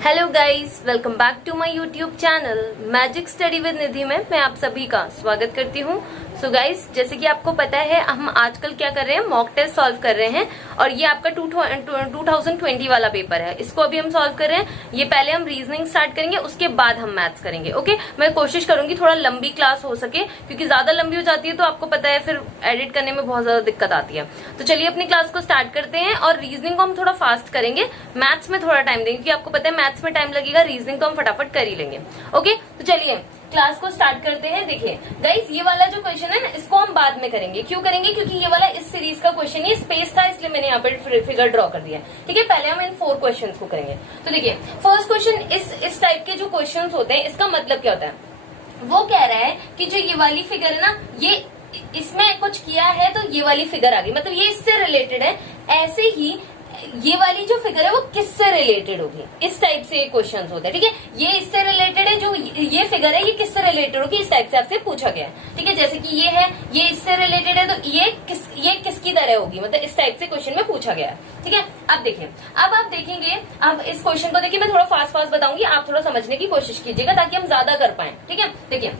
Hello guys, welcome back to my YouTube channel Magic Study with Nidhi में मैं आप सभी का स्वागत करती हूँ। सो गाइस, जैसे कि आपको पता है हम आजकल क्या कर रहे हैं, मॉक टेस्ट सॉल्व कर रहे हैं और ये आपका 2020 वाला पेपर है। इसको अभी हम सॉल्व कर रहे हैं। ये पहले हम रीजनिंग स्टार्ट करेंगे, उसके बाद हम मैथ्स करेंगे। ओके, मैं कोशिश करूंगी थोड़ा लंबी क्लास हो सके, क्योंकि ज्यादा लंबी हो जाती है तो आपको पता है फिर एडिट करने में बहुत ज्यादा दिक्कत आती है। तो चलिए अपनी क्लास को स्टार्ट करते हैं और रीजनिंग को हम थोड़ा फास्ट करेंगे, मैथ्स में थोड़ा टाइम देंगे, क्योंकि आपको पता है मैथ्स में टाइम लगेगा, रीजनिंग तो हम फटाफट कर ही लेंगे। ओके, तो चलिए क्लास को स्टार्ट करते हैं। देखिए गाइस, ये वाला जो क्वेश्चन है ना, इसको हम बाद में करेंगे। क्यों करेंगे? क्योंकि ये वाला इस सीरीज का क्वेश्चन ये स्पेस था, इसलिए मैंने यहाँ पर फिगर ड्रॉ कर दिया। ठीक है, पहले हम इन 4 क्वेश्चंस को करेंगे। तो देखिए फर्स्ट क्वेश्चन, इस टाइप के जो क्वेश्चंस होते हैं, इसका मतलब क्या होता है? वो कह रहा है कि जो ये वाली फिगर है ना, ये इसमें कुछ किया है तो ये वाली फिगर आ गई, मतलब ये इससे रिलेटेड है। ऐसे ही ये वाली जो फिगर है वो किससे रिलेटेड होगी, इस टाइप से क्वेश्चन होते हैं। ठीक है, ये इससे रिलेटेड है, जो ये फिगर है ये किससे रिलेटेड होगी, इस टाइप से आपसे पूछा गया है। ठीक है, जैसे कि ये है, ये इससे रिलेटेड है, तो ये किसकी तरह होगी, मतलब इस टाइप से क्वेश्चन में पूछा गया है। ठीक है, अब देखिए, अब आप देखेंगे, अब इस क्वेश्चन को देखिए, मैं थोड़ा फास्ट बताऊंगी, आप थोड़ा समझने की कोशिश कीजिएगा ताकि हम ज्यादा कर पाए। ठीक है, देखिए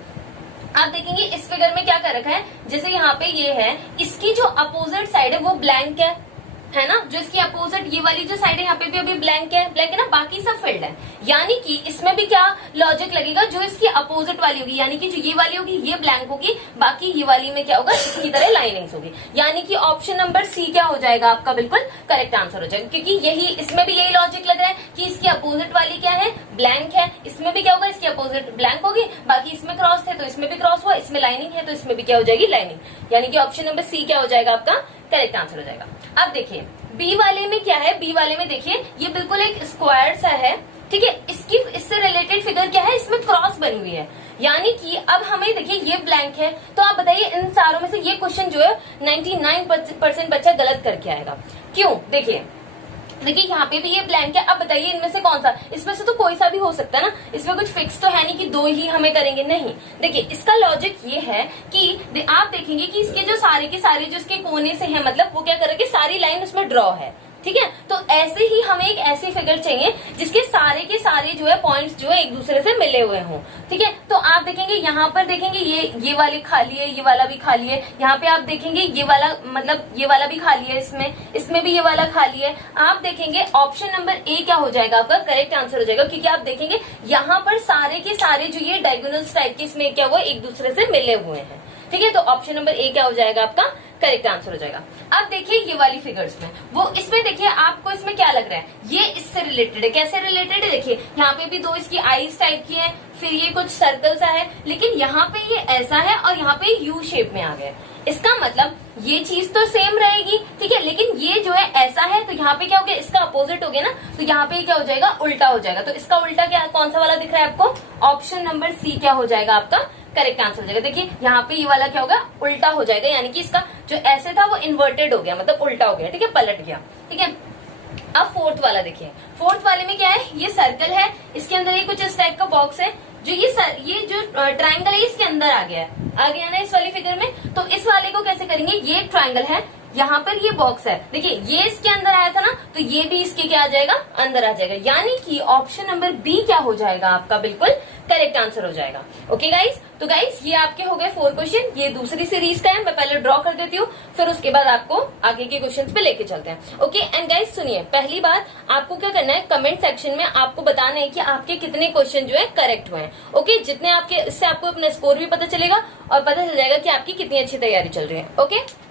आप देखेंगे इस फिगर में क्या कर रखा है, जैसे यहाँ पे ये है, इसकी जो अपोजिट साइड है वो ब्लैंक है ना, जो इसकी अपोजिट ये वाली जो साइड है यहाँ पे भी अभी ब्लैंक है ना, बाकी सब फिल्ड है। यानी कि इसमें भी क्या लॉजिक लगेगा, जो इसकी अपोजिट वाली होगी, यानी कि जो ये वाली होगी ये ब्लैंक होगी, बाकी ये वाली में क्या होगा, इसकी तरह लाइनिंग्स होगी। यानी कि ऑप्शन नंबर सी क्या हो जाएगा आपका, बिल्कुल करेक्ट आंसर हो जाएगा, क्योंकि यही इसमें भी यही लॉजिक लग रहा है कि इसकी अपोजिट वाली क्या है, ब्लैंक है। इसमें भी क्या होगा, इसकी अपोजिट ब्लैंक होगी, बाकी इसमें क्रॉस थे तो इसमें भी क्रॉस हुआ, इसमें लाइनिंग है तो इसमें भी क्या हो जाएगी, लाइनिंग। यानी कि ऑप्शन नंबर सी क्या हो जाएगा आपका, करेक्ट आंसर हो जाएगा। अब देखिए बी वाले में क्या है, बी वाले में देखिए ये बिल्कुल एक स्क्वायर सा है। ठीक है, इससे रिलेटेड फिगर क्या है, इसमें क्रॉस बनी हुई है। यानी कि अब हमें देखिए ये ब्लैंक है, तो आप बताइए इन सारों में से ये क्वेश्चन जो है 99% बच्चा गलत करके आएगा। क्यों? देखिए यहाँ पे भी ये ब्लैंक है। अब बताइए इनमें से कौन सा, इसमें से तो कोई सा भी हो सकता है ना, इसमें कुछ फिक्स तो है नहीं कि 2 ही हमें करेंगे, नहीं। देखिए इसका लॉजिक ये है कि आप देखेंगे कि इसके जो सारे के सारे जो इसके कोने से है, मतलब वो क्या कर रहे हैं, सारी लाइन उसमें ड्रॉ है। ठीक है, तो ऐसे ही हमें एक ऐसी फिगर चाहिए जिसके सारे के सारे जो है पॉइंट्स जो है एक दूसरे से मिले हुए हों। ठीक है, तो आप देखेंगे यहाँ पर देखेंगे ये वाली खाली है, ये वाला भी खाली है। यहाँ पे आप देखेंगे ये वाला, मतलब ये वाला भी खाली है, इसमें भी ये वाला खाली है। आप देखेंगे ऑप्शन नंबर ए क्या हो जाएगा आपका, करेक्ट आंसर हो जाएगा, क्योंकि आप देखेंगे यहाँ पर सारे के सारे जो ये डायगोनल्स टाइप के इसमें क्या हुआ, एक दूसरे से मिले हुए हैं। ठीक है, तो ऑप्शन नंबर ए क्या हो जाएगा आपका, करेक्ट आंसर हो जाएगा। अब देखिए ये वाली फिगर्स में, वो इसमें देखिए आपको इसमें क्या लग रहा है, ये इससे रिलेटेड है। कैसे रिलेटेड है? देखिए यहाँ पे भी 2 इसकी आईज टाइप की है, फिर ये कुछ सर्कल सा है, लेकिन यहाँ पे ये ऐसा है और यहाँ पे यू शेप में आ गया। इसका मतलब ये चीज तो सेम रहेगी। ठीक है, लेकिन ये जो है ऐसा है, तो यहाँ पे क्या हो गया, इसका अपोजिट हो गया ना, तो यहाँ पे क्या हो जाएगा, उल्टा हो जाएगा। तो इसका उल्टा क्या, कौन सा वाला दिख रहा है आपको, ऑप्शन नंबर सी क्या हो जाएगा आपका, करेक्ट आंसर हो जाएगा। देखिए यहाँ पे ये वाला क्या होगा, उल्टा हो जाएगा, यानी कि इसका जो ऐसे था वो इन्वर्टेड हो गया, मतलब उल्टा हो गया। ठीक है, पलट गया। ठीक है, अब फोर्थ वाला देखिए, फोर्थ वाले में क्या है, ये सर्कल है, इसके अंदर ये कुछ इस टाइप का बॉक्स है, जो ये जो ट्राइंगल है इसके अंदर आ गया ना इस वाली फिगर में। तो इस वाले को कैसे करेंगे, ये ट्राइंगल है, यहाँ पर ये बॉक्स है, देखिए ये इसके अंदर आया था ना, तो ये भी इसके क्या आ जाएगा, अंदर आ जाएगा। यानी कि ऑप्शन नंबर बी क्या हो जाएगा आपका, बिल्कुल करेक्ट आंसर हो जाएगा। ओके गाइस, तो गाइस ये आपके हो गए 4 क्वेश्चन। ये दूसरी सीरीज का है, मैं पहले ड्रॉ कर देती हूँ, फिर उसके बाद आपको आगे के क्वेश्चन पे लेके चलते हैं। ओके, एंड गाइस सुनिए, पहली बात आपको क्या करना है, कमेंट सेक्शन में आपको बताना है कि आपके कितने क्वेश्चन जो है करेक्ट हुए हैं। ओके, जितने आपके, इससे आपको अपना स्कोर भी पता चलेगा और पता चल जाएगा कि आपकी कितनी अच्छी तैयारी चल रही है। ओके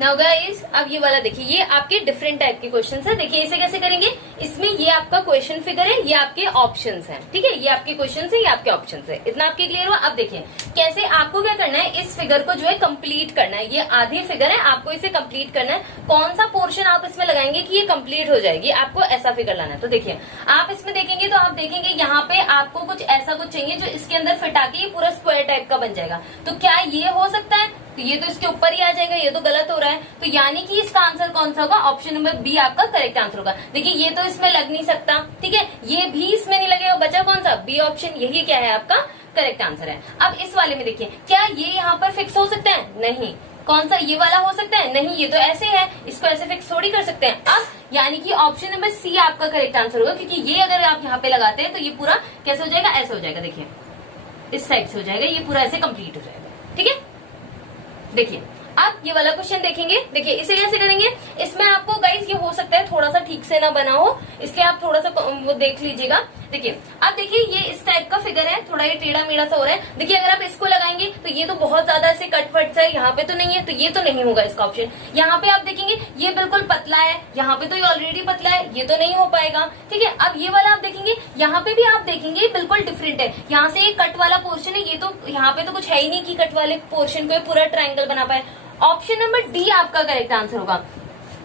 नाउ गाइस, अब ये वाला देखिए, ये आपके डिफरेंट टाइप के क्वेश्चंस है। देखिए इसे कैसे करेंगे, इसमें ये आपका क्वेश्चन फिगर है, ये आपके ऑप्शंस हैं। ठीक है, ये आपके क्वेश्चंस है, ये आपके ऑप्शंस है। इतना आपके क्लियर हुआ? अब देखिए कैसे आपको क्या करना है, इस फिगर को जो है कंप्लीट करना है। ये आधी फिगर है, आपको इसे कंप्लीट करना है। कौन सा पोर्शन आप इसमें लगाएंगे कि ये कंप्लीट हो जाएगी, आपको ऐसा फिगर लाना है। तो देखिए आप इसमें देखेंगे तो आप देखेंगे यहाँ पे आपको कुछ ऐसा कुछ चाहिए जो इसके अंदर फिट आके ये पूरा स्क्वायर टाइप का बन जाएगा। तो क्या ये हो सकता है? तो ये तो इसके ऊपर ही आ जाएगा, ये तो गलत हो रहा है। तो यानी कि इसका आंसर कौन सा होगा, ऑप्शन नंबर बी आपका करेक्ट आंसर होगा। देखिए ये तो इसमें लग नहीं सकता, ठीक है, ये भी इसमें नहीं लगेगा, बचा कौन सा, बी ऑप्शन, यही क्या है आपका करेक्ट आंसर है। अब इस वाले में देखिए, क्या ये यहाँ पर फिक्स हो सकता है? नहीं, कौन सा, ये वाला हो सकता है? नहीं, ये तो ऐसे है, इसको ऐसे फिक्स थोड़ी कर सकते हैं। अब यानी कि ऑप्शन नंबर सी आपका करेक्ट आंसर होगा, क्योंकि ये अगर आप यहाँ पे लगाते हैं तो ये पूरा कैसे हो जाएगा, ऐसे हो जाएगा। देखिए इस टाइप से हो जाएगा, ये पूरा ऐसे कंप्लीट हो जाएगा। ठीक है, देखिए आप ये वाला क्वेश्चन देखेंगे। देखिए इसे कैसे करेंगे, इसमें आपको गाइस ये हो सकता है थोड़ा सा ठीक से ना बना हो, इसलिए आप थोड़ा सा वो देख लीजिएगा। देखिए अब देखिए ये इस टाइप का फिगर है, थोड़ा ये टेढ़ा मेढ़ा सा हो रहा है। देखिए अगर आप इसको लगाएंगे तो ये तो बहुत ज्यादा ऐसे कटफट सा है, यहाँ पे तो नहीं है, तो ये तो नहीं होगा इसका ऑप्शन। यहाँ पे आप देखेंगे ये बिल्कुल पतला है, यहाँ पे तो ये ऑलरेडी पतला है, ये तो नहीं हो पाएगा। ठीक है, अब ये वाला आप देखेंगे, यहाँ पे भी आप देखेंगे बिल्कुल डिफरेंट है। यहाँ से ये कट वाला पोर्शन है, ये तो यहाँ पे तो कुछ है ही नहीं कि कट वाले पोर्शन को पूरा ट्रायंगल बना पाए। ऑप्शन नंबर डी आपका करेक्ट आंसर होगा।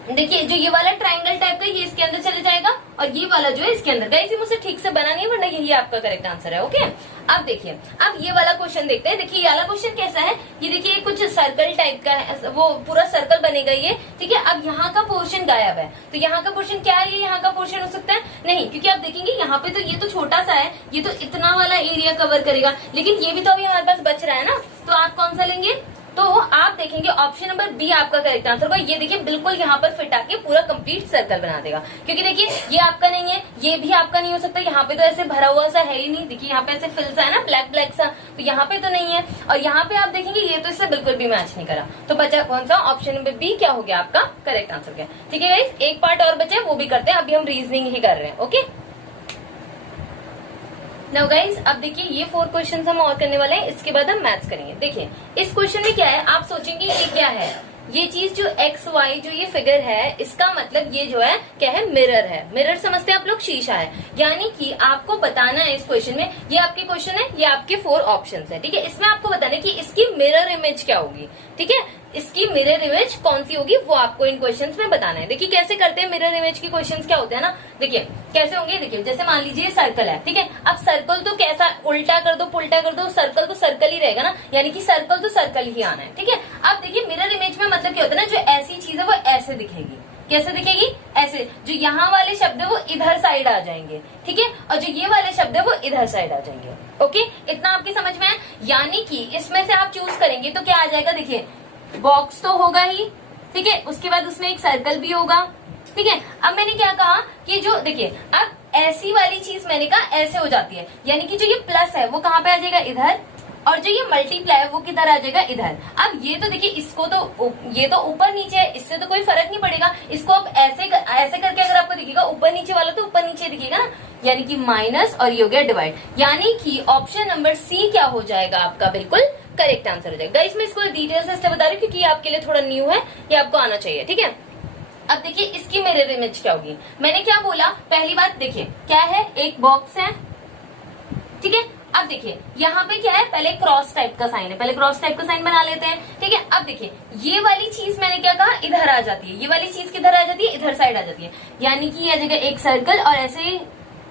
देखिए जो ये वाला ट्रायंगल टाइप का ये इसके अंदर चले जाएगा और ये वाला जो है इसके अंदर। गाइस ये मुझसे ठीक से बना नहीं है, वरना यही आपका करेक्ट आंसर है। ओके, अब देखिए अब ये वाला क्वेश्चन देखते हैं। देखिए ये वाला क्वेश्चन कैसा है, ये देखिए कुछ सर्कल टाइप का है, वो पूरा सर्कल बनेगा ये। ठीक है, अब यहाँ का पोर्शन गायब है, तो यहाँ का पोर्शन क्या है, यहाँ का पोर्शन हो सकता है नहीं, क्योंकि आप देखेंगे यहाँ पे तो ये तो छोटा सा है, ये तो इतना वाला एरिया कवर करेगा, लेकिन ये भी तो अभी हमारे पास बच रहा है ना। तो आप कौन सा लेंगे, तो आप देखेंगे ऑप्शन नंबर बी आपका करेक्ट आंसर होगा। ये देखिए बिल्कुल यहाँ पर फिट आके पूरा कंप्लीट सर्कल बना देगा, क्योंकि देखिए ये आपका नहीं है, ये भी आपका नहीं हो सकता, यहाँ पे तो ऐसे भरा हुआ सा है ही नहीं। देखिए यहाँ पे ऐसे फिल सा है ना, ब्लैक ब्लैक सा, तो यहाँ पे तो नहीं है। और यहाँ पे आप देखेंगे ये तो इससे बिल्कुल भी मैच नहीं करा, तो बचा कौन सा, ऑप्शन नंबर बी क्या हो गया आपका करेक्ट आंसर हो गया। ठीक है गाइस, एक पार्ट और बचे वो भी करते हैं, अभी हम रीजनिंग ही कर रहे हैं। ओके नाउ गाइज, अब देखिए ये 4 क्वेश्चन हम और करने वाले हैं, इसके बाद हम मैथ्स करेंगे। देखिए इस क्वेश्चन में क्या है, आप सोचेंगे ये क्या है, ये चीज जो एक्स वाई जो ये फिगर है, इसका मतलब ये जो है क्या है, मिरर है। मिरर समझते हैं आप लोग, शीशा है। यानी कि आपको बताना है इस क्वेश्चन में, ये आपके क्वेश्चन है, ये आपके 4 ऑप्शंस है। ठीक है, इसमें आपको बताना है कि इसकी मिरर इमेज क्या होगी। ठीक है, इसकी मिरर इमेज कौन सी होगी वो आपको इन क्वेश्चंस में बताना है। देखिए कैसे करते हैं मिरर इमेज की क्वेश्चंस क्या होते हैं ना, देखिए कैसे होंगे। देखिए जैसे मान लीजिए सर्कल है, ठीक है, अब सर्कल तो कैसा, उल्टा कर दो पुल्टा कर दो, सर्कल तो सर्कल ही रहेगा ना, यानी कि सर्कल तो सर्कल ही आना है। ठीक है, अब देखिए मिरर इमेज में मतलब क्या होता है ना, जो ऐसी चीज है वो ऐसे दिखेगी। कैसे दिखेगी, ऐसे, जो यहाँ वाले शब्द है वो इधर साइड आ जाएंगे। ठीक है, और जो ये वाले शब्द है वो इधर साइड आ जाएंगे। ओके, इतना आपकी समझ में है। यानी कि इसमें से आप चूज करेंगे तो क्या आ जाएगा, देखिए बॉक्स तो होगा ही, ठीक है, उसके बाद उसमें एक सर्कल भी होगा। ठीक है, अब मैंने क्या कहा कि जो देखिए अब ऐसी वाली चीज मैंने कहा ऐसे हो जाती है, यानी कि जो ये प्लस है वो कहाँ पे आ जाएगा, इधर, और जो ये मल्टीप्लाई है वो किधर आ जाएगा, इधर। अब ये तो देखिए इसको तो ये तो ऊपर नीचे है, इससे तो कोई फर्क नहीं पड़ेगा। इसको आप ऐसे करके अगर आपको दिखेगा ऊपर नीचे वाला तो ऊपर नीचे दिखेगा ना, यानी कि माइनस और ये हो गया डिवाइड। यानी कि ऑप्शन नंबर सी क्या हो जाएगा आपका बिल्कुल करेक्ट आंसर हो जाएगा। गाइस मैं इसको डिटेल से इसलिए बता रही हूँ क्योंकि ये आपके लिए थोड़ा न्यू है, ये आपको आना चाहिए। ठीक है, अब देखिए इसकी मिरर इमेज क्या होगी। मैंने क्या बोला, पहली बात देखिए क्या है, एक बॉक्स है। ठीक है, अब देखिए यहाँ पे क्या है, पहले क्रॉस टाइप का साइन है, पहले क्रॉस टाइप का साइन बना लेते हैं। ठीक है, अब देखिए ये वाली चीज मैंने क्या कहा, इधर आ जाती है, ये वाली चीज किधर आ जाती है, इधर साइड आ जाती है। यानी कि यह जगह एक सर्कल और ऐसे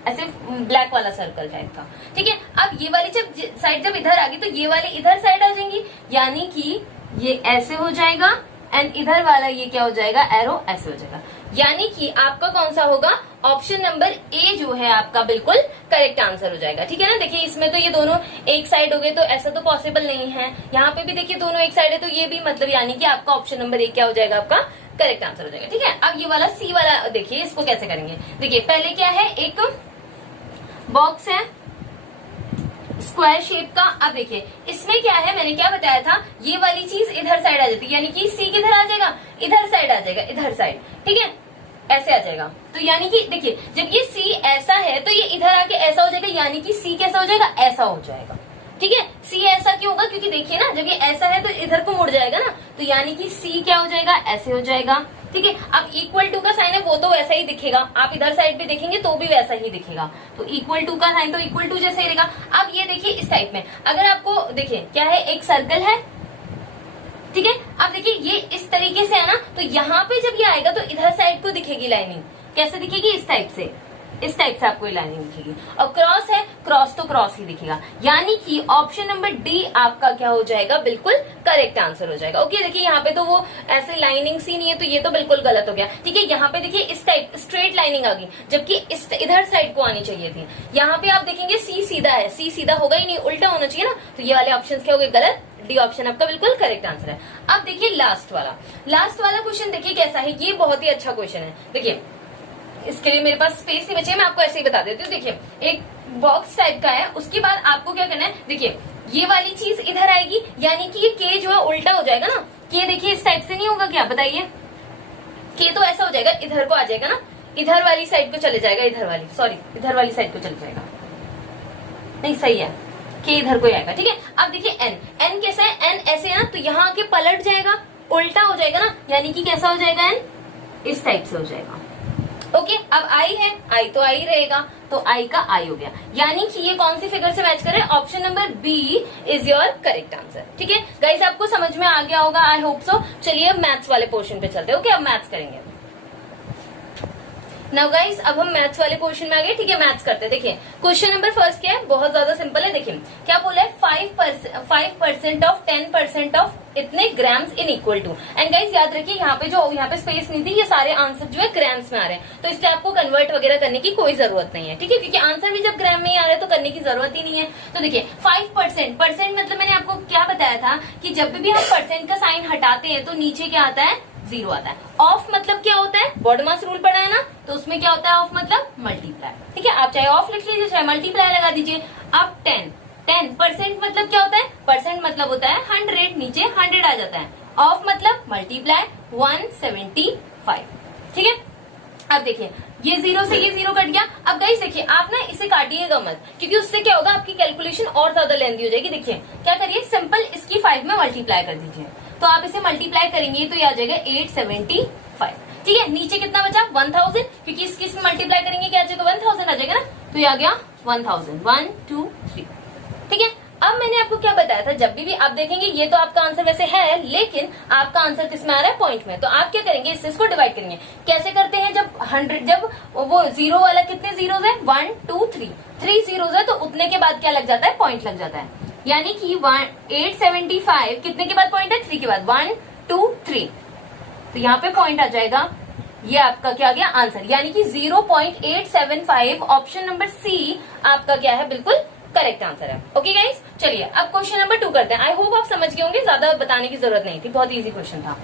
ब्लैक वाला सर्कल टाइप का। ठीक है, अब ये वाली जब इधर आ गई तो ये वाली इधर साइड आ जाएंगी, यानी कि ये ऐसे हो जाएगा एंड इधर वाला ये क्या हो जाएगा, एरो ऐसे हो जाएगा। यानी कि आपका कौन सा होगा, ऑप्शन नंबर ए जो है आपका बिल्कुल करेक्ट आंसर हो जाएगा। ठीक है ना, देखिए इसमें तो ये दोनों एक साइड हो गए तो ऐसा तो पॉसिबल नहीं है। यहाँ पे भी देखिए दोनों एक साइड है, तो ये भी मतलब यानी कि आपका ऑप्शन नंबर ए क्या हो जाएगा, आपका करेक्ट आंसर हो जाएगा। ठीक है, अब ये वाला सी वाला देखिए इसको कैसे करेंगे। देखिए पहले क्या है, एक बॉक्स है स्क्वायर शेप का। अब देखिए इसमें क्या है, मैंने क्या बताया था, ये वाली चीज इधर साइड आ जाती है, यानी कि सी किधर आ जाएगा, इधर साइड आ जाएगा, इधर साइड। ठीक है, ऐसे आ जाएगा। तो यानी कि देखिए जब ये सी ऐसा है तो ये इधर आके ऐसा हो जाएगा, यानी कि सी कैसा हो जाएगा, ऐसा हो जाएगा। ठीक है, सी ऐसा क्यों होगा, क्योंकि देखिए ना जब ये ऐसा है तो इधर को मुड़ जाएगा ना, तो यानी कि सी क्या हो जाएगा, ऐसे हो जाएगा। ठीक है, अब इक्वल टू का साइन है वो तो वैसा ही दिखेगा, आप इधर साइड पे देखेंगे तो भी वैसा ही दिखेगा। तो इक्वल टू का साइन तो इक्वल टू जैसे ही रहेगा। अब ये देखिए इस टाइप में अगर आपको देखिए क्या है, एक सर्कल है। ठीक है, अब देखिए ये इस तरीके से है ना, तो यहाँ पे जब ये आएगा तो इधर साइड को दिखेगी लाइनिंग, कैसे दिखेगी, इस टाइप से, इस टाइप से आपको लाइनिंग दिखेगी। और क्रॉस है, क्रॉस तो क्रॉस ही दिखेगा। यानी कि ऑप्शन नंबर डी आपका क्या हो जाएगा, बिल्कुल करेक्ट आंसर हो जाएगा। ओके, देखिए यहाँ पे तो वो ऐसे लाइनिंग सी नहीं है, तो ये तो बिल्कुल गलत हो गया। ठीक है, यहाँ पे देखिए इस टाइप स्ट्रेट लाइनिंग आ गई, जबकि इस इधर साइड को आनी चाहिए थी। यहाँ पे आप देखेंगे सी सीधा है, सी सीधा होगा ही नहीं, उल्टा होना चाहिए ना, तो ये वाले ऑप्शन क्या हो गए, गलत। डी ऑप्शन आपका बिल्कुल करेक्ट आंसर है। अब देखिए लास्ट वाला क्वेश्चन देखिए कैसा है, ये बहुत ही अच्छा क्वेश्चन है। देखिए इसके लिए मेरे पास स्पेस नहीं बचे, मैं आपको ऐसे ही बता देती हूँ। देखिए एक बॉक्स टाइप का है, उसके बाद आपको क्या करना है, देखिए ये वाली चीज इधर आएगी, यानी कि ये के जो है उल्टा हो जाएगा ना। के देखिए इस टाइप से नहीं होगा क्या, बताइए। के तो ऐसा हो जाएगा, इधर को आ जाएगा ना, इधर वाली साइड को चले जाएगा, इधर वाली साइड को चले जाएगा। नहीं सही है, के इधर को आएगा, ठीक है। अब देखिए एन कैसा है, एन ऐसे है ना, तो यहाँ आके पलट जाएगा, उल्टा हो जाएगा ना, यानी कि कैसा हो जाएगा, एन इस टाइप से हो जाएगा। ओके, अब आई है, आई तो आई रहेगा, तो आई का आई हो गया, यानी कि ये कौन सी फिगर से मैच कर रहे हैं, option number B is your correct answer. ठीक है गाइस, आपको समझ में आ गया होगा, आई होप सो। चलिए अब मैथ्स वाले पोर्शन पे चलते हैं। ओके, अब मैथ्स करेंगे। नाउ गाइस, अब हम मैथ्स वाले पोर्शन में आ गए। ठीक है, मैथ्स करते हैं। देखिए क्वेश्चन नंबर फर्स्ट क्या है, बहुत ज्यादा सिंपल है। देखिए क्या बोला है, 5% ऑफ 10% ऑफ इतने grams in equal to. And guys याद रखिए, यहाँ पे स्पेस नहीं थी, ये सारे आंसर जो है ग्राम्स में आ रहे हैं, तो इसलिए आपको कन्वर्ट वगैरह करने की कोई जरूरत नहीं है। ठीक है, क्योंकि आंसर भी जब ग्राम में ही आ रहा है तो करने की जरूरत ही नहीं है। तो देखिए 5% मतलब मैंने आपको क्या बताया था कि जब भी हम परसेंट का साइन हटाते हैं तो नीचे क्या आता है, 0 आता है। ऑफ मतलब क्या होता है, बॉडमास रूल पढ़ा है ना, तो उसमें क्या होता है, ऑफ मतलब मल्टीप्लाई। ठीक है, आप चाहे ऑफ लिख लीजिए चाहे मल्टीप्लाई लगा दीजिए। अब 10% मतलब क्या होता है, परसेंट मतलब होता है 100, नीचे 100 आ जाता है। ऑफ मतलब मल्टीप्लाई 175। ठीक है, अब देखिए ये 0 से ये 0 कट गया। अब गाइस देखिए, आप ना इसे काटिएगा मत, क्योंकि उससे क्या होगा, आपकी कैलकुलेशन और ज्यादा लेंथी हो जाएगी। देखिए क्या करिए, सिंपल इसकी 5 में मल्टीप्लाई कर दीजिए, तो आप इसे मल्टीप्लाई करेंगे तो ये आ जाएगा 875। ठीक है, नीचे कितना बचा, 1000, क्योंकि इसकी इसमें मल्टीप्लाई करेंगे क्या आ जाएगा, 1000 आ जाएगा ना, तो ये आ गया 1000, 1 2 3। ठीक है, अब मैंने आपको क्या बताया था, जब भी आप देखेंगे ये तो आपका आंसर वैसे है, लेकिन आपका आंसर किस में आ रहा है, पॉइंट में। तो आप क्या करेंगे, इसको डिवाइड करेंगे। कैसे करते हैं, जब वो 0 वाला कितने जीरोस है, 1 2 3 जीरोस है, तो उतने के बाद क्या लग जाता है, पॉइंट लग जाता है। यानी कि 875 कितने के बाद पॉइंट है, 3 के बाद, 1 2 3, तो यहाँ पे पॉइंट आ जाएगा। ये आपका क्या आ गया आंसर, यानी कि 0.875 ऑप्शन नंबर सी आपका क्या है, बिल्कुल करेक्ट आंसर है। ओके गाइस, चलिए अब क्वेश्चन नंबर 2 करते हैं। आई होप आप समझ गए होंगे, ज्यादा बताने की जरूरत नहीं थी, बहुत इजी क्वेश्चन था।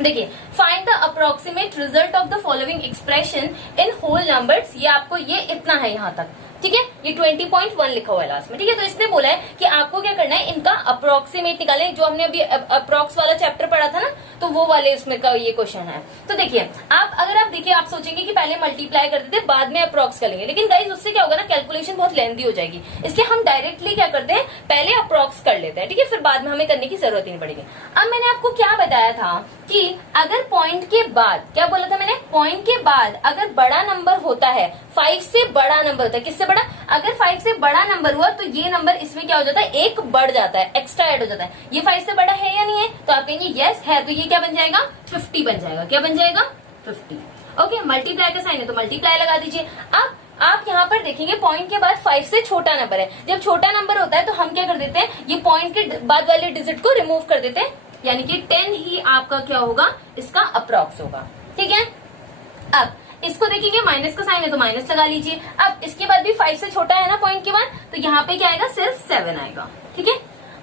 देखिए, find the approximate result of the following expression in whole numbers. ये आपको ये इतना है यहाँ तक। ठीक है, ये 20.1 लिखा हुआ है लास्ट में। ठीक है, तो इसने बोला है कि आपको क्या करना है, इनका अप्रोक्सीमेट निकालें। जो हमने अभी अप्रोक्स वाला चैप्टर पढ़ा था ना, तो वो वाले उसमें का ये क्वेश्चन है। तो देखिए अगर आप देखिए, आप सोचेंगे कि पहले मल्टीप्लाई कर देते बाद में अप्रोक्स कर लेंगे, लेकिन गाइस उससे क्या होगा ना, कैलकुलेशन बहुत लेंथी हो जाएगी। इसलिए हम डायरेक्टली क्या करते हैं, पहले अप्रोक्स कर लेते हैं। ठीक है, फिर बाद में हमें करने की जरूरत ही नहीं पड़ेगी। अब मैंने आपको क्या बताया था कि अगर पॉइंट के बाद, क्या बोला था मैंने, पॉइंट के बाद अगर बड़ा नंबर होता है, 5 से बड़ा नंबर होता है, किससे बड़ा, अगर 5 से बड़ा नंबर हुआ तो ये नंबर इसमें क्या हो जाता है, एक बढ़ जाता है, एक्स्ट्रा ऐड हो जाता है। ये 5 से बड़ा है या नहीं है, तो आप कहेंगे यस है, तो ये क्या बन जाएगा, 50 बन जाएगा। क्या बन जाएगा, 50। ओके, मल्टीप्लाई का साइन है तो मल्टीप्लाई लगा दीजिए। अब आप यहाँ पर देखेंगे पॉइंट के बाद 5 से छोटा नंबर है। जब छोटा नंबर होता है तो हम क्या कर देते हैं, ये पॉइंट के बाद वाले डिजिट को रिमूव कर देते हैं, यानी कि 10 ही आपका क्या होगा, इसका अप्रॉक्स होगा। ठीक है, अब इसको देखेंगे, माइनस का साइन है तो माइनस लगा लीजिए। अब इसके बाद भी 5 से छोटा है ना पॉइंट के बाद, तो यहाँ पे क्या आएगा, सिर्फ 7 आएगा। ठीक है,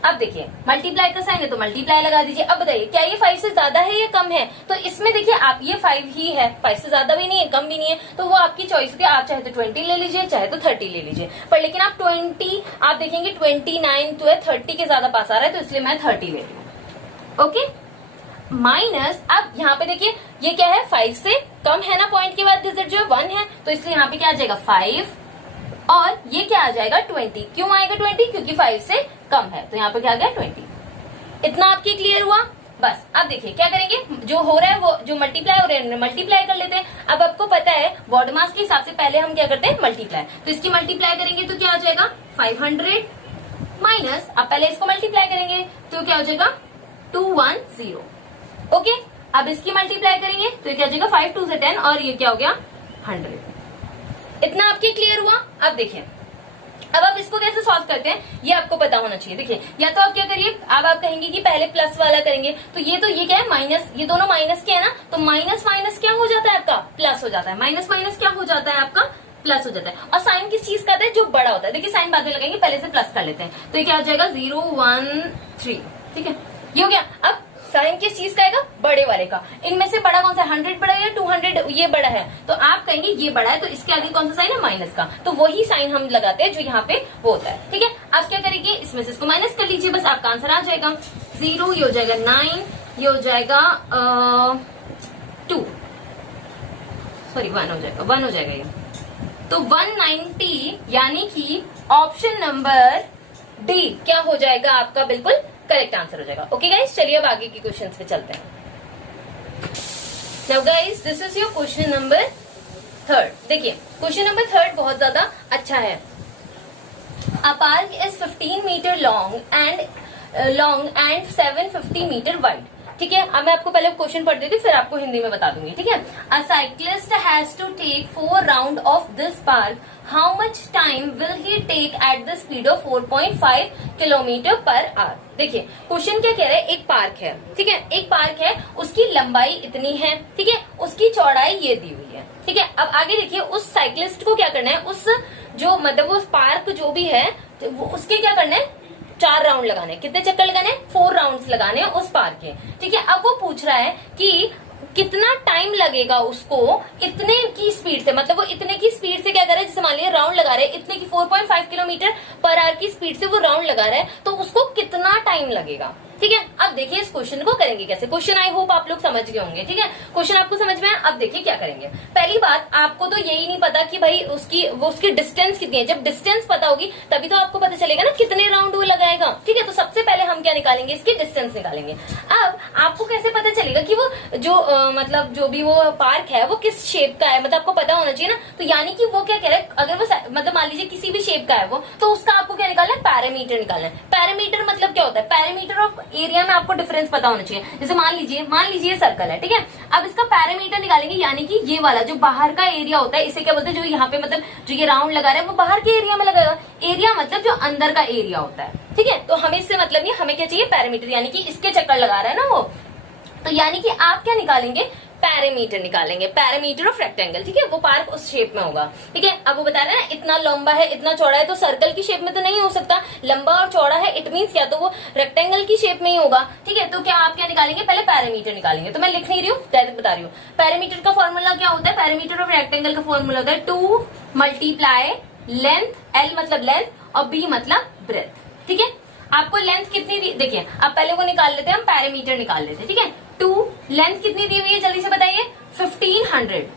अब देखिए मल्टीप्लाई का साइन है तो मल्टीप्लाई लगा दीजिए। अब बताइए क्या ये 5 से ज्यादा है या कम है, तो इसमें देखिए आप ये 5 ही है, 5 से ज्यादा भी नहीं है कम भी नहीं है, तो वो आपकी चॉइस होती है। आप चाहे तो 20 ले लीजिए, चाहे तो 30 ले लीजिए, पर लेकिन आप 20, आप देखेंगे 29 तो है, 30 के ज्यादा पास आ रहा है, तो इसलिए मैं 30 ले लूँ। ओके, माइनस, अब यहाँ पे देखिए ये क्या है, 5 से कम है ना, पॉइंट के बाद डिजिट जो है 1 है, तो इसलिए यहाँ पे क्या आ जाएगा 5, और ये क्या आ जाएगा 20। क्यों आएगा 20, क्योंकि 5 से कम है, तो यहाँ पे क्या आ गया 20। इतना आपके क्लियर हुआ। बस अब देखिए क्या करेंगे, जो हो रहा है वो जो मल्टीप्लाई हो रहा है मल्टीप्लाई कर लेते हैं। अब आपको पता है बॉड मास के हिसाब से पहले हम क्या करते हैं, मल्टीप्लाई, तो इसकी मल्टीप्लाई करेंगे तो क्या आ जाएगा 500 माइनस, अब पहले इसको मल्टीप्लाई करेंगे तो क्या हो जाएगा 210। ओके, अब इसकी मल्टीप्लाई करेंगे तो क्या हो जाएगा 5 2 से 10, और ये क्या हो गया 100। इतना आपके क्लियर हुआ। अब देखिए अब आप इसको कैसे सॉल्व करते हैं, ये आपको पता होना चाहिए। देखिए या तो आप क्या करिए, अब आप कहेंगे कि पहले प्लस वाला करेंगे, तो ये क्या है, माइनस, ये दोनों माइनस के है ना, तो माइनस माइनस क्या हो जाता है आपका, प्लस हो जाता है। माइनस माइनस क्या हो जाता है आपका, प्लस हो जाता है। और साइन किस चीज का आता है, जो बड़ा होता है। देखिए साइन बाद में लगाएंगे, पहले से प्लस कर लेते हैं, तो ये क्या हो जाएगा 0 1 3। ठीक है, ये हो गया। अब साइन किस चीज का आएगा? बड़े वाले का। इनमें से बड़ा कौन सा? 100 बड़ा है या 200 ये बड़ा है? तो आप कहेंगे ये बड़ा है, तो इसके आगे कौन सा साइन है? माइनस का। तो वही साइन हम लगाते हैं जो यहाँ पे वो होता है। ठीक है, अब क्या करेंगे, इसमें से इसको माइनस कर लीजिए, बस आपका आंसर आ जाएगा 0, ये हो जाएगा 9, ये हो जाएगा 2, सॉरी 1 हो जाएगा, 1 हो जाएगा ये। तो 190 यानी कि ऑप्शन नंबर डी क्या हो जाएगा आपका? बिल्कुल करेक्ट आंसर हो जाएगा। ओके गाइस, चलिए अब आगे की क्वेश्चंस पे चलते हैं। Now guys, this is your question number 3। देखिए, क्वेश्चन नंबर 3 बहुत ज्यादा अच्छा है। A park is 15 metre long and 750 metre wide. ठीक है, अब मैं आपको पहले क्वेश्चन पढ़ देती हूँ, फिर आपको हिंदी में बता दूंगी। ठीक है, a cyclist has to take 4 round of this park, how much time will he take at the speed of 4.5 kilometre per hour. देखिए, क्वेश्चन क्या कह रहा है, एक पार्क है। ठीक है, एक पार्क है, उसकी लंबाई इतनी है। ठीक है, उसकी चौड़ाई ये दी हुई है। ठीक है, अब आगे देखिए, उस साइक्लिस्ट को क्या करना है, उस जो मतलब उस पार्क जो भी है वो उसके क्या करना है, 4 राउंड लगाने। कितने चक्कर लगाने? 4 राउंड्स लगाने उस पार्क के। ठीक है, अब वो पूछ रहा है कि कितना टाइम लगेगा उसको इतने की स्पीड से, मतलब वो इतने की स्पीड से क्या कर रहा है, जैसे मान लीजिए राउंड लगा रहे हैं इतने की 4.5 किलोमीटर पर आवर की स्पीड से वो राउंड लगा रहा है, तो उसको कितना टाइम लगेगा। ठीक है, अब देखिए इस क्वेश्चन को करेंगे कैसे। क्वेश्चन आई होप आप लोग समझ गए होंगे। ठीक है, क्वेश्चन आपको समझ में आया। अब देखिए क्या करेंगे। पहली बात, आपको तो यही नहीं पता कि भाई उसकी डिस्टेंस कितनी है। जब डिस्टेंस पता होगी तभी तो आपको पता चलेगा ना कितने राउंड वो लगाएगा। ठीक है, तो सबसे पहले हम क्या निकालेंगे, इसकी डिस्टेंस निकालेंगे। अब आपको कैसे पता चलेगा कि वो जो मतलब जो भी वो पार्क है वो किस शेप का है, मतलब आपको पता होना चाहिए ना। तो यानी कि वो क्या कह रहा है, अगर वो मतलब मान लीजिए किसी भी शेप का है वो, तो उसका आपको क्या निकालना है, पैरामीटर निकालना है। पैरामीटर मतलब क्या होता है, पैरामीटर ऑफ एरिया में आपको डिफरेंस पता होना चाहिए। जैसे मान लीजिए सर्कल है। ठीक है, अब इसका पैरामीटर निकालेंगे, यानी कि ये वाला जो बाहर का एरिया होता है, इसे क्या बोलते हैं, जो यहाँ पे मतलब जो ये राउंड लगा रहे हैं वो बाहर के एरिया में लगाएगा। एरिया मतलब जो अंदर का एरिया होता है। ठीक है, तो हमें इससे मतलब नहीं, हमें क्या चाहिए, पैरामीटर, यानी कि इसके चक्कर लगा रहा है ना वो। तो यानी कि आप क्या निकालेंगे, पैरामीटर निकालेंगे, पैरामीटर ऑफ रेक्टेंगल। ठीक है, वो पार्क उस शेप में होगा। ठीक है, अब वो बता रहे हैं ना इतना लंबा है इतना चौड़ा है, तो सर्कल की शेप में तो नहीं हो सकता, लंबा और चौड़ा है, इट मीन्स क्या, तो वो रेक्टेंगल की शेप में ही होगा। ठीक है, तो क्या आप क्या निकालेंगे, पहले पैरामीटर निकालेंगे। तो मैं लिख नहीं रही हूँ, डायरेक्ट बता रही हूँ। पैरामीटर का फॉर्मूला क्या होता है, पैरामीटर ऑफ रेक्टेंगल का फॉर्मूला होता है 2 मल्टीप्लाई लेंथ, L मतलब लेंथ और B मतलब ब्रेथ। ठीक है, आपको लेंथ कितनी दी, देखिए अब पहले वो निकाल लेते हैं, हम पैरामीटर निकाल लेते हैं। ठीक है, 2 लेंथ कितनी दी हुई है, जल्दी से बताइए, 1500।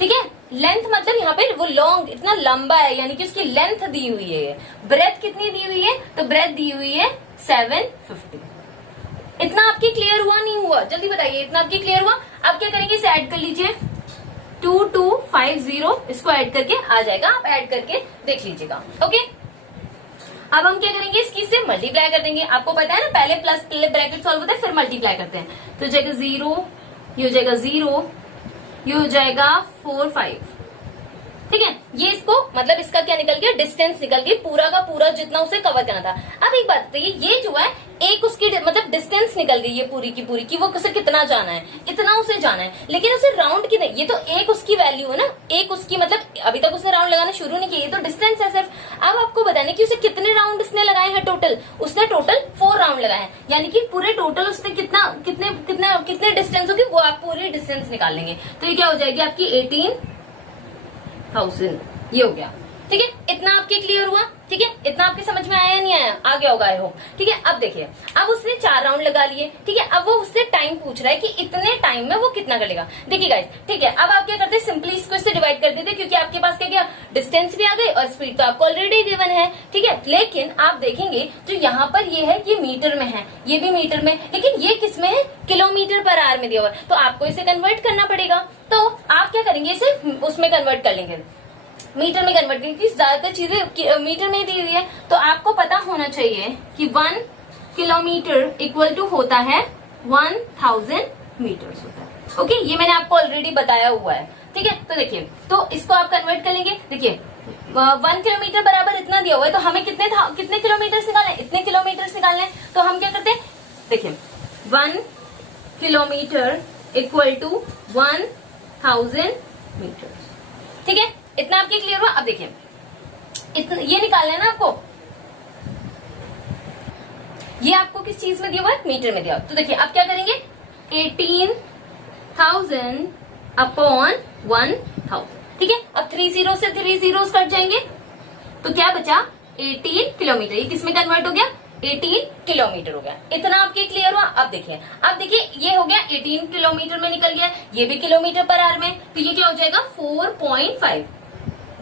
ठीक है, लेंथ मतलब यहाँ पे वो लॉन्ग, इतना लंबा है, यानी कि उसकी लेंथ दी हुई है। ब्रेथ कितनी दी हुई है, तो ब्रेथ दी हुई है 750। इतना आपकी क्लियर हुआ, नहीं हुआ, जल्दी बताइए, इतना आपकी क्लियर हुआ। अब क्या करेंगे, इसे ऐड कर लीजिए, 2250 इसको ऐड करके आ जाएगा, आप ऐड करके देख लीजिएगा। ओके, अब हम क्या करेंगे, इसकी से मल्टीप्लाई कर देंगे। आपको पता है ना, पहले प्लस ब्रैकेट सॉल्व होता है फिर मल्टीप्लाई करते हैं। तो जाएगा 0, ये हो जाएगा 0, ये हो जाएगा 45। ठीक है, ये इसको मतलब इसका क्या निकल गया, डिस्टेंस निकल गई, पूरा का पूरा जितना उसे कवर करना था। अब एक बात बताइए, ये जो है एक उसकी मतलब डिस्टेंस निकल गई है पूरी की पूरी, कि वो उसे कितना जाना है, इतना उसे जाना है, लेकिन उसे राउंड की नहीं, ये तो एक उसकी वैल्यू है ना, एक उसकी मतलब अभी तक उसने राउंड लगाना शुरू नहीं किया, ये तो डिस्टेंस है सिर्फ। अब आपको बताने कि उसे कितने राउंड उसने लगाए हैं टोटल, उसने टोटल 4 राउंड लगाए हैं, यानी कि पूरे टोटल उसने कितने डिस्टेंस होगी, वो आप पूरी डिस्टेंस निकाल लेंगे। तो ये क्या हो जाएगी आपकी 18,000, ये हो गया। ठीक है, इतना आपके क्लियर हुआ। ठीक है, इतना आपके समझ में आया नहीं आया, आ गया होगा आई होप। ठीक है, अब देखिए, अब उसने 4 राउंड लगा लिए। ठीक है, अब वो उससे टाइम पूछ रहा है कि इतने टाइम में वो कितना कर लेगा। देखिए गाइस, ठीक है, अब आप क्या करते हैं, सिंपली इसको इससे डिवाइड कर देते, क्योंकि आपके पास क्या क्या डिस्टेंस भी आ गई और स्पीड तो आपको ऑलरेडी गिवन है। ठीक है, लेकिन आप देखेंगे जो यहाँ पर ये है, ये मीटर में है, ये भी मीटर में, लेकिन ये किस में है, किलोमीटर पर आवर में दिया हुआ है, तो आपको इसे कन्वर्ट करना पड़ेगा। तो आप क्या करेंगे, इसे उसमें कन्वर्ट कर लेंगे, मीटर में कन्वर्ट करेंगे, क्योंकि ज्यादातर चीजें मीटर में दी हुई है। तो आपको पता होना चाहिए कि 1 किलोमीटर इक्वल टू होता है 1000 मीटर्स होता है। ओके, ये मैंने आपको ऑलरेडी बताया हुआ है। ठीक है, तो देखिए, तो इसको आप कन्वर्ट कर लेंगे। देखिए 1 किलोमीटर बराबर इतना दिया हुआ है, तो हमें कितने किलोमीटर निकालने, इतने किलोमीटर निकालने। तो हम क्या करते हैं, देखिए 1 किलोमीटर इक्वल टू 1000 मीटर्स। ठीक है, इतना आपके क्लियर हुआ। अब देखिए, ये निकालना है ना आपको, ये आपको किस चीज में दिया हुआ है? मीटर में दिया हुआ। तो देखिए अब क्या करेंगे, 18,000 अपॉन 1,000, ठीक है। अब 3 जीरो से 3 जीरो कट जाएंगे, तो क्या बचा? 18 किलोमीटर। ये किसमें कन्वर्ट हो गया? 18 किलोमीटर हो गया। इतना आपके क्लियर हुआ? अब देखिए ये हो गया 18 किलोमीटर में निकल गया, ये भी किलोमीटर पर आवर में, तो ये क्या हो जाएगा? 4.5।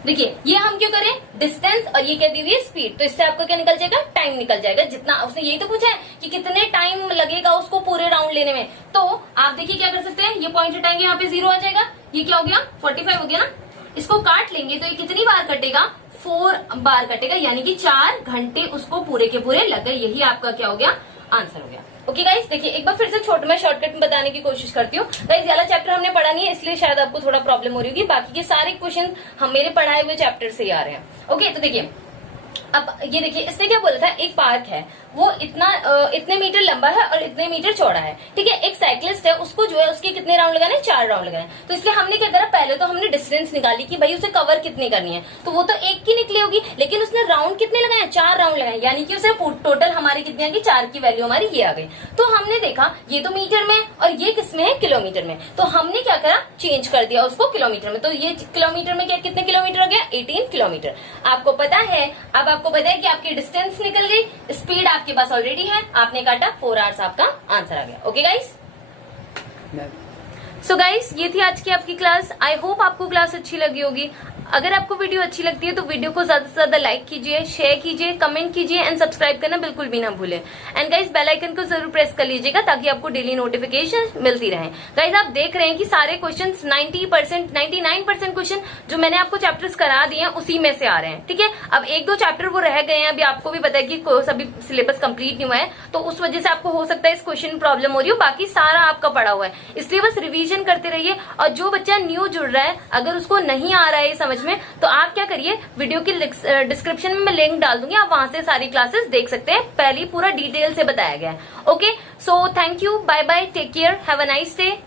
देखिए ये हम क्यों करें? डिस्टेंस, और ये क्या दी हुई है? स्पीड। तो इससे आपका क्या निकल जाएगा? टाइम निकल जाएगा। जितना उसने यही तो पूछा है कि कितने टाइम लगेगा उसको पूरे राउंड लेने में। तो आप देखिए क्या कर सकते हैं, ये पॉइंट हटाएंगे, यहाँ पे 0 आ जाएगा। ये क्या हो गया? 45 हो गया ना। इसको काट लेंगे तो ये कितनी बार कटेगा? 4 बार कटेगा, यानी कि 4 घंटे उसको पूरे के पूरे लग गए। यही आपका क्या हो गया? आंसर हो गया। ओके गाइस, देखिए एक बार फिर से छोटे में शॉर्टकट में बताने की कोशिश करती हूँ। गाइस वाला चैप्टर हमने पढ़ा नहीं है, इसलिए शायद आपको थोड़ा प्रॉब्लम हो रही होगी। बाकी के सारे क्वेश्चन हम मेरे पढ़ाए हुए चैप्टर से ही आ रहे हैं। ओके, तो देखिए अब ये देखिए इसने क्या बोला था, एक पार्क है, वो इतने मीटर लंबा है और इतने मीटर चौड़ा है, ठीक है। एक साइकिलिस्ट है, उसको जो है उसके कितने राउंड लगाने? 4 राउंड लगाने। तो इसलिए हमने क्या करा, पहले तो हमने डिस्टेंस निकाली कि भाई उसे कवर कितनी करनी है, तो वो तो 1 की निकली होगी, लेकिन उसने राउंड कितने लगाए? 4 राउंड लगाए, यानी कि उसे टोटल हमारी कितनी आ गई? 4 की वैल्यू हमारी ये आ गई। तो हमने देखा ये तो मीटर में और ये किसमें है? किलोमीटर में। तो हमने क्या करा, चेंज कर दिया उसको किलोमीटर में। तो ये किलोमीटर में क्या कितने किलोमीटर हो गया? 18 किलोमीटर। आपको पता है, अब आपको पता है कि आपकी डिस्टेंस निकल गई, स्पीड आपके पास ऑलरेडी है, आपने काटा 4 आवर्स, आपका आंसर आ गया। ओके गाइस, सो गाइस ये थी आज की आपकी क्लास। आई होप आपको क्लास अच्छी लगी होगी। अगर आपको वीडियो अच्छी लगती है तो वीडियो को ज्यादा से ज्यादा लाइक कीजिए, शेयर कीजिए, कमेंट कीजिए एंड सब्सक्राइब करना बिल्कुल भी ना भूलें। एंड गाइस बेल आइकन को जरूर प्रेस कर लीजिएगा ताकि आपको डेली नोटिफिकेशन मिलती रहे। गाइस आप देख रहे हैं कि सारे क्वेश्चंस 90%, 99% क्वेश्चन जो मैंने आपको चैप्टर्स करा दिए हैं उसी में से आ रहे हैं, ठीक है। अब 1-2 चैप्टर वो रह गए हैं, अभी आपको भी पता है कि सभी सिलेबस कंप्लीट नहीं हुआ है, तो उस वजह से आपको हो सकता है इस क्वेश्चन प्रॉब्लम हो रही हो। बाकी सारा आपका पढ़ा हुआ है, इसलिए बस रिविजन करते रहिए। और जो बच्चा न्यू जुड़ रहा है, अगर उसको नहीं आ रहा है समझ में, तो आप क्या करिए, वीडियो की डिस्क्रिप्शन में मैं लिंक डाल दूंगी, आप वहां से सारी क्लासेस देख सकते हैं। पहले पूरा डिटेल से बताया गया है। Okay, so thank you, bye bye, take care, have a nice day.